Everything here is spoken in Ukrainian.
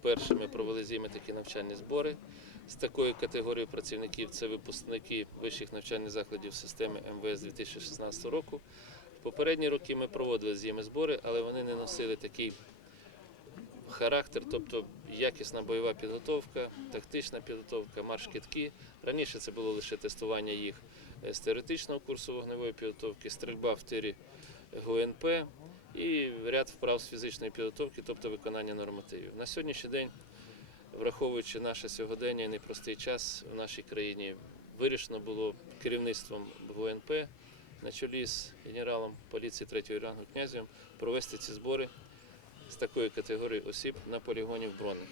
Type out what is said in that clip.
вперше ми провели з ними такі навчальні збори з такою категорією працівників. Це випускники вищих навчальних закладів системи МВС 2016 року. В попередні роки ми проводили з ними збори, але вони не носили такий характер, тобто якісна бойова підготовка, тактична підготовка, марш-китки. Раніше це було лише тестування їх з теоретичного курсу вогневої підготовки, стрільба в тирі ГУНП і ряд вправ з фізичної підготовки, тобто виконання нормативів. На сьогоднішній день, враховуючи наше сьогодення і непростий час в нашій країні, вирішено було керівництвом ГУНП на чолі з генералом поліції третього рангу князем провести ці збори з такої категорії осіб на полігоні в Бронних.